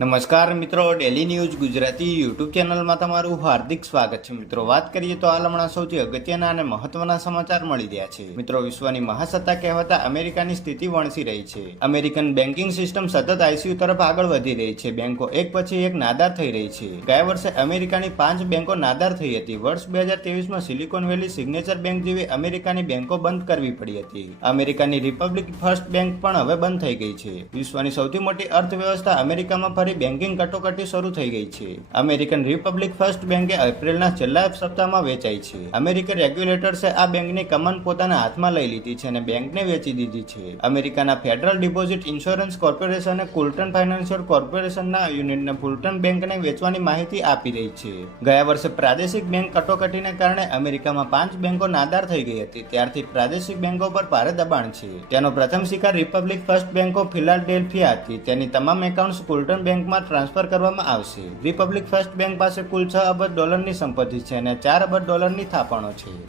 નમસ્કાર મિત્રો, daily news Gujarati YouTube ચેનલમાં તમારું હાર્દિક સ્વાગત છે. મિત્રો, વાત કરીએ તો હાલ હમણાં સૌથી અગત્યના અને મહત્વના સમાચાર મળી રહ્યા છે. મિત્રો, વિશ્વની મહાસત્તા કહેવાતા અમેરિકાની સ્થિતિ વણસી રહી છે. અમેરિકન બેન્કિંગ સિસ્ટમ સતત આઈસીયુ તરફ આગળ વધી રહી છે. બેંકો એક પછી એક નાદાર થઈ રહી છે. ગયા વર્ષે અમેરિકાની 5 બેંકો નાદાર થઈ હતી. વર્ષ 2023માં સિલિકોન વેલી સિગ્નેચર બેંક જેવી અમેરિકાની બેંકો બંધ કરવી પડી હતી. અમેરિકાની રિપબ્લિક ફર્સ્ટ બેંક પણ હવે બંધ થઈ ગઈ છે. વિશ્વની સૌથી મોટી અર્થવ્યવસ્થા અમેરિકામાં બેન્કિંગ કટોકટી શરૂ થઈ ગઈ છે. અમેરિકન રિપબ્લિક ફર્સ્ટ બેંકે એપ્રિલના છેલ્લા સપ્તાહમાં વેચાઈ છે. અમેરિકન રેગ્યુલેટર્સે આ બેંકની કમાન પોતાના હાથમાં લઈ લીધી છે અને બેંકને વેચી દીધી છે. અમેરિકાના ફેડરલ ડિપોઝિટ ઇન્સ્યોરન્સ કોર્પોરેશને કુલ્ટન ફાઇનાન્શિયલ કોર્પોરેશનના યુનિટને ફુલટન બેંકને વેચવાની માહિતી આપી રહી છે. ગયા વર્ષે પ્રાદેશિક બેંક કટોકટીને કારણે અમેરિકામાં 5 બેંકો નાદાર થઈ ગઈ હતી. ત્યારથી પ્રાદેશિક બેંકો પર ભારે દબાણ છે. તેનો પ્રથમ શિકાર Republic first bank of Philadelphia હતી. તેની તમામ એકાઉન્ટ્સ કુલ્ટન બેંકમાં ટ્રાન્સફર કરવામાં આવશે. રિપબ્લિક ફર્સ્ટ બેંક પાસે કુલ $6 અબજ ની સંપત્તિ છે અને $4 અબજ ની થાપણો છે.